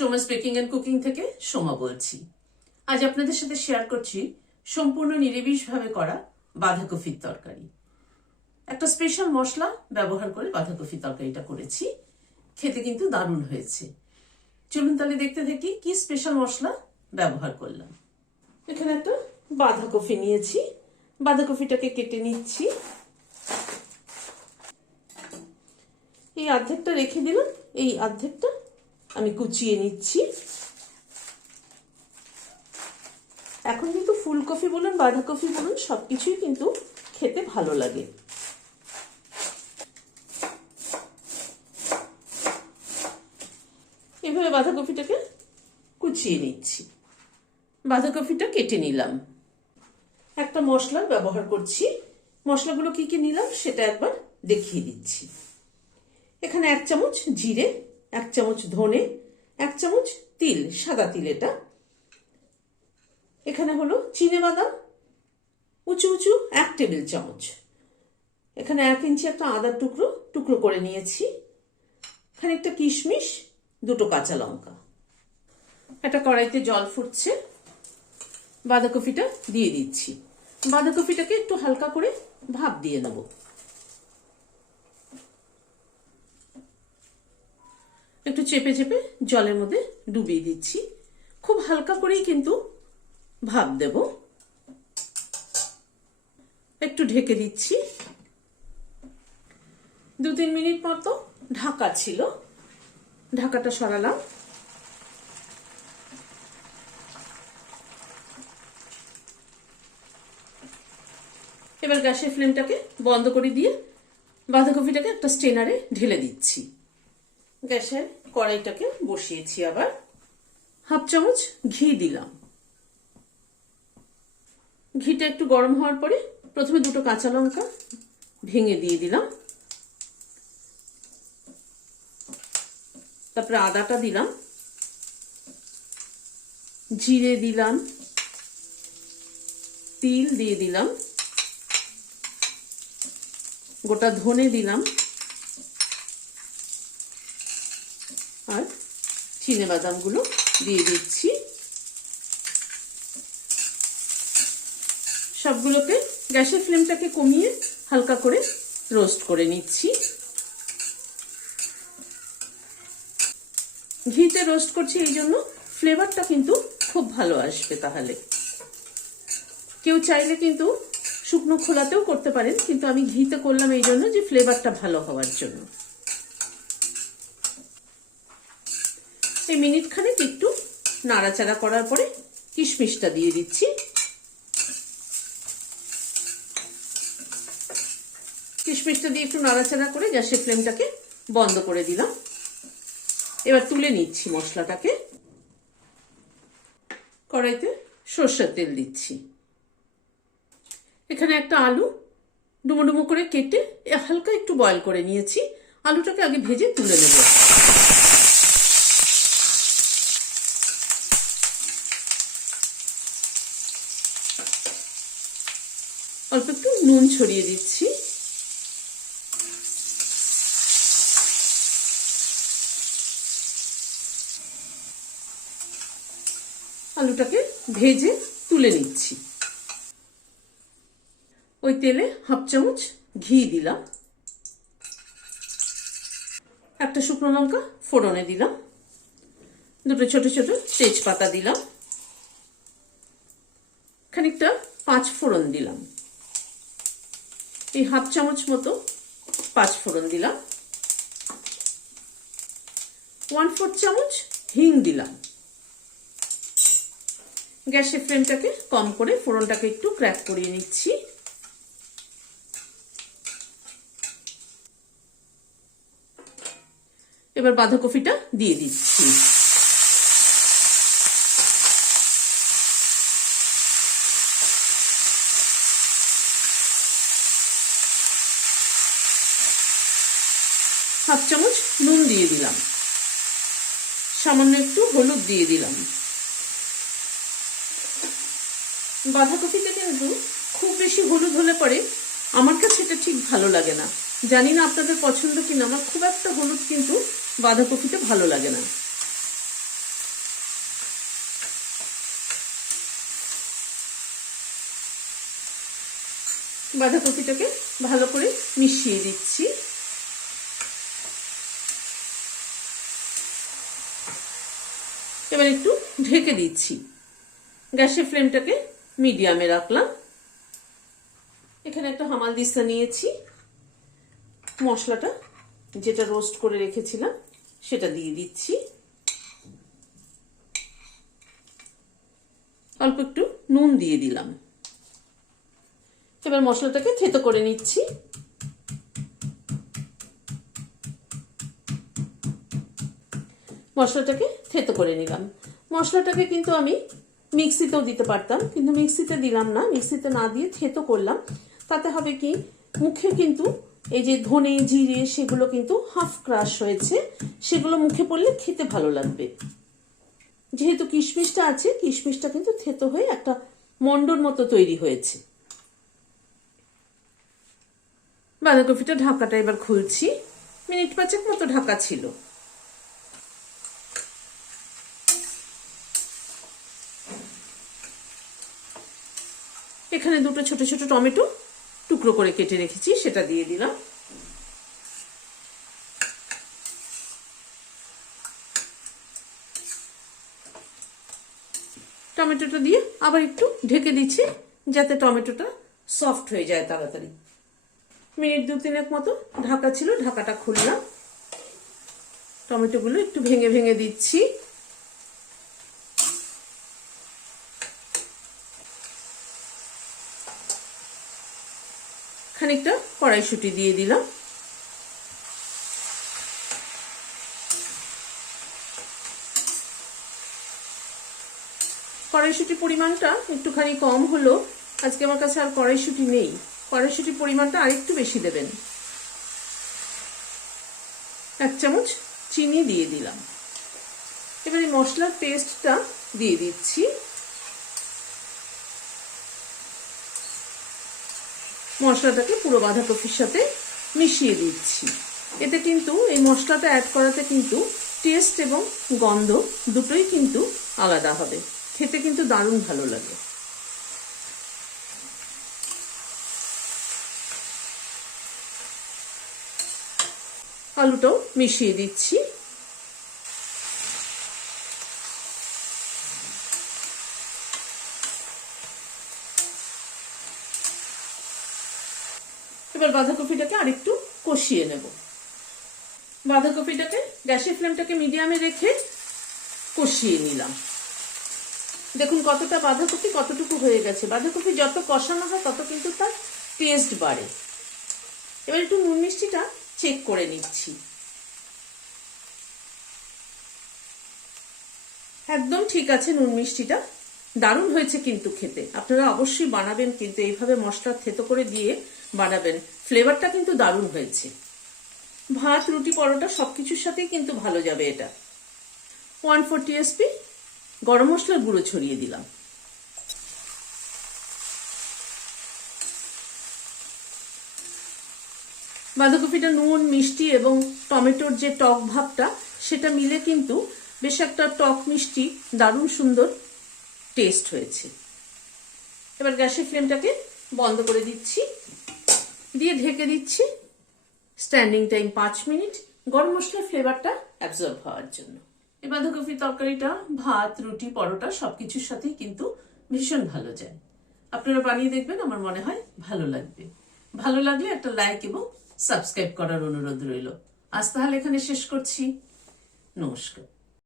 Soma's baking and cooking থেকে সোমা বলছি। আজ আপনাদের সাথে শেয়ার করছি সম্পূর্ণ নিরামিষভাবে করা বাঁধাকপির তরকারি। একটা স্পেশাল মশলা ব্যবহার করে বাঁধাকপির তরকারিটা করেছি। খেতে কিন্তু দারুণ হয়েছে। চলুন তাহলে দেখতে থাকি কি স্পেশাল মশলা ব্যবহার করলাম। এখানে একটা বাঁধাকপি নিয়েছি। বাঁধাকপিটাকে কেটে নিচ্ছি। এই অর্ধেকটা রেখে দিলাম। এই অর্ধেকটা আমি কুচিয়ে নিচ্ছি। এখন কিন্তু ফুলকপি বলুন, বাঁধাকপি বলুন, সবকিছুই কিন্তু খেতে ভালো লাগে। এভাবে বাঁধাকপিটাকে কুচিয়ে নিচ্ছি। বাঁধাকপিটা কেটে নিলাম। একটা মশলা ব্যবহার করছি। মশলাগুলো কি কি নিলাম সেটা একবার দেখিয়ে দিচ্ছি। এখানে এক চামচ জিরে এক চামচ ধনে, এক চামচ তিল, সাদা তিল এটা। এখানে হলো চিনে বাদাম, উঁচু উঁচু এক টেবিল চামচ। এখানে এক ইঞ্চি একটা আদার টুকরো টুকরো করে নিয়েছি। এখানে একটা কিশমিশ, দুটো কাঁচা লঙ্কা। একটা কড়াইতে জল ফুটছে। বাঁধাকপিটা দিয়ে দিচ্ছি। বাঁধাকপিটাকে একটু হালকা করে ভাপ দিয়ে নেব। একটু চেপে চেপে জলের মধ্যে ডুবিয়ে দিচ্ছি। খুব হালকা করেই কিন্তু ভাপ দেব। একটু ঢেকে দিচ্ছি। দু তিন মিনিট মতো ঢাকা ছিল। ঢাকাটা সরালাম। এবার গ্যাসের ফ্লেমটাকে বন্ধ করে দিয়ে বাঁধাকপিটাকে একটা স্টেনারে ঢেলে দিচ্ছি। গ্যাসের কড়াইটাকে বসিয়েছি আবার। হাফ চামচ ঘি দিলাম। ঘিটা একটু গরম হওয়ার পরে প্রথমে দুটো কাঁচা লঙ্কা ভেঙে দিয়ে দিলাম। তারপরে আদাটা দিলাম। জিরে দিলাম। তিল দিয়ে দিলাম। গোটা ধনে দিলাম। আর চিনে বাদামগুলো দিয়ে দিচ্ছি। সবগুলোকে গ্যাসের ফ্লেমটাকে কমিয়ে হালকা করে রোস্ট করে নিচ্ছি। ঘিতে রোস্ট করছি এই জন্য ফ্লেভারটা কিন্তু খুব ভালো আসবে তাহলে। কেউ চাইলে কিন্তু শুকনো খোলাতেও করতে পারেন, কিন্তু আমি ঘিতে করলাম এই জন্য যে ফ্লেভারটা ভালো হওয়ার জন্য। এই মিনিট খানেক একটু নাড়াচাড়া করার পরে কিশমিশটা দিয়ে দিচ্ছি। কিশমিশটা দিয়ে একটু নাড়াচাড়া করে গ্যাসের ফ্লেমটাকে বন্ধ করে দিলাম। এবার তুলে নিচ্ছি মশলাটাকে। কড়াইতে সর্ষের তেল দিচ্ছি। এখানে একটা আলু ডুমো ডুমো করে কেটে হালকা একটু বয়ল করে নিয়েছি। আলুটাকে আগে ভেজে তুলে নেব। অল্প একটু নুন ছড়িয়ে দিচ্ছি। আলুটাকে ভেজে তুলে নিচ্ছি। ওই তেলে হাফ চামচ ঘি দিলাম। একটা শুকনো লঙ্কা ফোড়নে দিলাম। দুটো ছোট ছোট তেজপাতা দিলাম। খানিকটা পাঁচ ফোড়ন দিলাম। এই হাফ চামচ মতো পাঁচ ফোড়ন দিলাম। ওয়ান ফোর চামচ হিং দিলাম। গ্যাসের ফ্লেমটাকে কম করে ফোড়নটাকে একটু ক্র্যাক করিয়ে নিচ্ছি। এবার বাঁধাকপিটা দিয়ে দিচ্ছি। হাফ চামচ নুন দিয়ে দিলাম। সামান্য একটু হলুদ দিয়ে দিলাম। বাঁধাকপিতে কিন্তু খুব বেশি হলুদ হলে পরে আমার কাছে এটা ঠিক ভালো লাগে না। জানি না আপনাদের পছন্দ কিনা, আমার খুব একটা হলুদ কিন্তু বাঁধাকপিতে ভালো লাগে না। বাঁধাকপিটাকে ভালো করে মিশিয়ে দিচ্ছি। এবার একটু ঢেকে দিচ্ছি। গ্যাসের ফ্লেমটাকে মিডিয়ামে রাখলাম। এখানে একটা হামাল দিস্তা নিয়েছি। মশলাটা যেটা রোস্ট করে রেখেছিলাম, সেটা দিয়ে দিচ্ছি। অল্প একটু নুন দিয়ে দিলাম। এবার মশলাটাকে থেতো করে নিচ্ছি। মশলাটাকে থেতো করে নিলাম। মশলাটাকে কিন্তু আমি মিক্সিতেও দিতে পারতাম, কিন্তু মিক্সিতে দিলাম না। মিক্সিতে না দিয়ে থেতো করলাম। তাতে হবে কি, মুখে কিন্তু এই যে ধনে, জিরে, সেগুলো কিন্তু হাফ ক্রাশ হয়েছে। সেগুলো মুখে পড়লে খেতে ভালো লাগবে। যেহেতু কিশমিশটা আছে, কিশমিশটা কিন্তু থেতো হয়ে একটা মন্ডর মতো তৈরি হয়েছে। বাঁধাকপিটা ঢাকাটা এবার খুলছি। মিনিট পাঁচেক মতো ঢাকা ছিল। এখানে দুটো ছোট ছোট টমেটো টুকরো করে কেটে রেখেছি, সেটা দিয়ে দিলাম। টমেটোটা দিয়ে আবার একটু ঢেকে দিচ্ছি, যাতে টমেটোটা সফট হয়ে যায় তাড়াতাড়ি। মিনিট দু তিনেক মতো ঢাকা ছিল, ঢাকাটা খুললাম। টমেটোগুলো একটু ভেঙে ভেঙে দিচ্ছি। খানিকটা কড়াইশুটি দিয়ে দিলাম। কড়াইশুটির পরিমাণটা একটুখানি কম হলো, আজকে আমার কাছে আর কড়াইশুটি নেই। কড়াইশুটির পরিমাণটা আরেকটু বেশি দেবেন। এক চামচ চিনি দিয়ে দিলাম। এবার মশলার পেস্টটা দিয়ে দিচ্ছি। মশলাটাকে পুরো বাঁধাকপির সাথে মিশিয়ে দিচ্ছি। এতে কিন্তু এই মশলাটা অ্যাড করাতে কিন্তু টেস্ট এবং গন্ধ দুটোই কিন্তু আলাদা হবে। খেতে কিন্তু দারুণ ভালো লাগে। আলুটাও মিশিয়ে দিচ্ছি। এবার বাঁধাকপিটাকে আরেকটু কষিয়ে নেব। বাঁধাকপিটাকে, গ্যাসের ফ্লেমটাকে মিডিয়ামে রেখে কষিয়ে নিলাম। দেখুন কতটা বাঁধাকপি কতটুকু হয়ে গেছে। বাঁধাকপি যত কষানো হয় তত কিন্তু তার টেস্ট বাড়ে। এবার একটু নুন মিষ্টিটা চেক করে নিচ্ছি। একদম ঠিক আছে নুন মিষ্টিটা। দারুণ হয়েছে কিন্তু খেতে। আপনারা অবশ্যই বানাবেন কিন্তু এইভাবে মশলা থেতো করে দিয়ে বানাবেন। ফ্লেভারটা কিন্তু দারুণ হয়েছে। ভাত, রুটি, পরোটা সবকিছুর সাথেই কিন্তু ভালো যাবে এটা। ওয়ান ফোর টিএসপি গরম মশলার গুঁড়ো ছড়িয়ে দিলাম। বাঁধাকপিটা নুন, মিষ্টি এবং টমেটোর যে টক ভাবটা, সেটা মিলে কিন্তু বেশ একটা টক মিষ্টি, দারুণ সুন্দর টেস্ট হয়েছে। এবার গ্যাসের ফ্লেমটাকে বন্ধ করে দিচ্ছি। দিয়ে ঢেকে দিচ্ছি স্ট্যান্ডিং টাইম পাঁচ মিনিট, গরম মশলার ফ্লেভারটা অ্যাবজর্ব হওয়ার জন্য। এই বাঁধাকপি তরকারিটা, ভাত, রুটি, পরোটা সবকিছুর সাথেই কিন্তু ভীষণ ভালো যায়। আপনারা বানিয়ে দেখবেন, আমার মনে হয় ভালো লাগবে। ভালো লাগলে একটা লাইক এবং সাবস্ক্রাইব করার অনুরোধ রইল। আজ তাহলে এখানে শেষ করছি। নমস্কার।